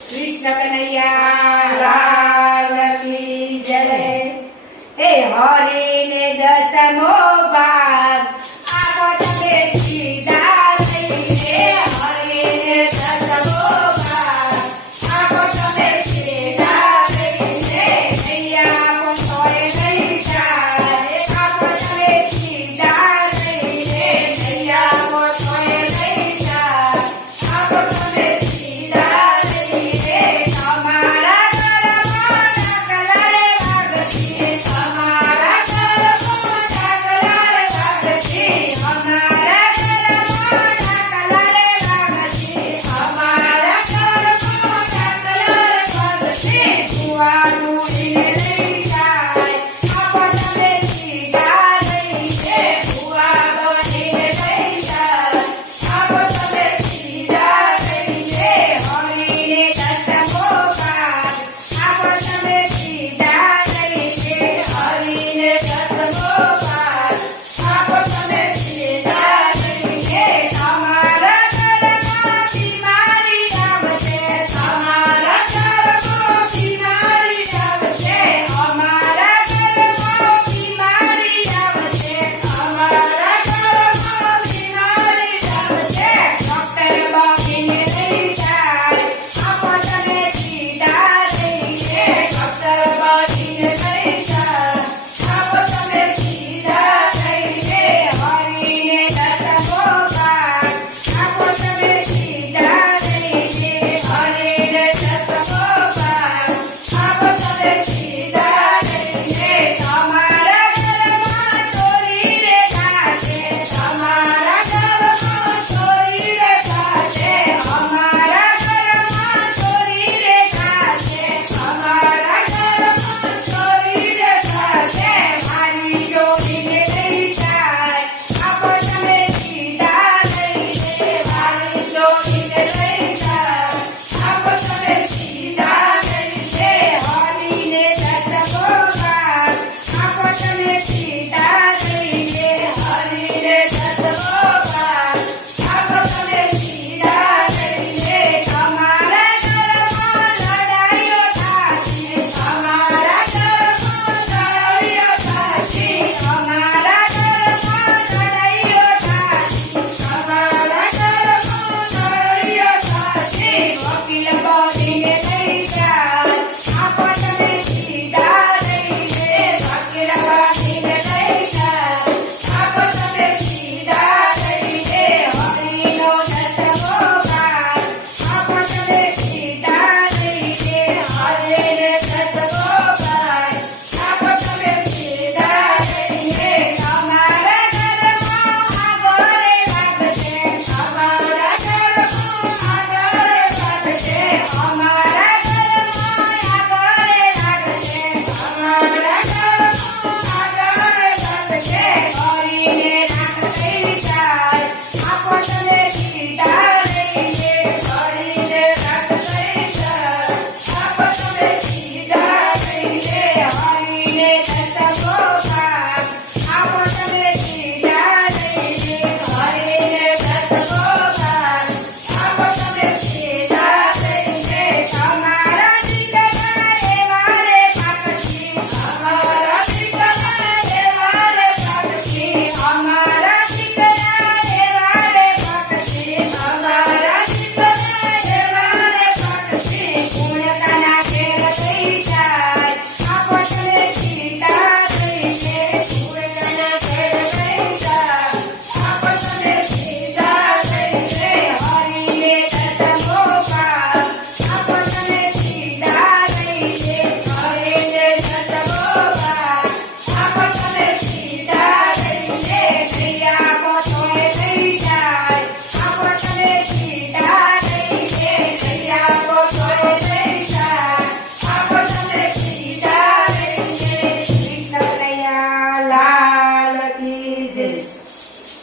कृष्ण कन्हैया लाल की जय। हे हरि ने दसमो भाग आपो तबे सीधा नहीं रे। हरि ने दसमो भाग आपो तबे सीधा नहीं रे। नैया आपो तोय नहीं जाए आपो तबे सीधा नहीं रे। नैया आपो तोय नहीं जाए आपो तबे सीधा नहीं रे। हमारा करमाना कलरे भागती हमारा करमाना कलरे भागती हमारा करमाना कलरे भागती हमारा करमाना कलरे भागती। सुवारू इने नहीं जाए आपो तबे सीधा नहीं रे। सुवारू इने नहीं जाए आपो तबे सीधा नहीं रे। हरि ने दसमो भाग आपो तबे सीधा नहीं रे। हरि ने दसमो भाग आपो तबे सीधा नहीं रे। हमारा घरमा बीमारी आवશે हमारा घरमा बीमारी आवશે हमारा घरमा बीमारी आवશે हमारा घरमा बीमारी आवશે। डॉक्टर बाबीने नहीं जाए आपो तबे सीधा नहीं रे। डॉक्टर बाबीने नहीं जाए आपो तबे सीधा नहीं रे। हरि ने दसमो भाग आपो तबे सीधा नहीं रे। हरि ने दसमो भाग आपो तबे सीधा नहीं रे। हमारा घरमा चोरी रे थाશે हमारा घरमा चोरी रे थाશે हमारा घरमा चोरी रे थाશે हमारा घरमा चोरी रे थाશે। मारी ચોરીને નહીં જાય આપો તબે સીધા નહીં રે। મારી ચોરીને નહીં જાય આપો તબે સીધા નહીં રે। હરિને દસમો ભાગ આપો તબે સીધા નહીં રે। હરિને દસમો ભાગ આપો તબે સીધા નહીં રે। તમારા ઘરમાં લડાઈઓ થાશે તમારા ઘરમાં લડાઈઓ થાશે અમારા ઘરમાં લડાઈઓ થાશે અમારા ઘરમાં લડાઈઓ થાશે। વકીલ બનીને નહીં જાય આપો તબે સીધા નહીં રે। વકીલ બનીને નહીં જાય આપો તબે સીધા નહીં રે। હરિનો દસમો ભાગ આપો તબે સીધા નહીં રે। હરિને દસમો ભાગ આપો તબે સીધા નહીં રે। તમારા ઘરમાં આગળ વાગશે અમારા ઘરમાં આગળ વાગશે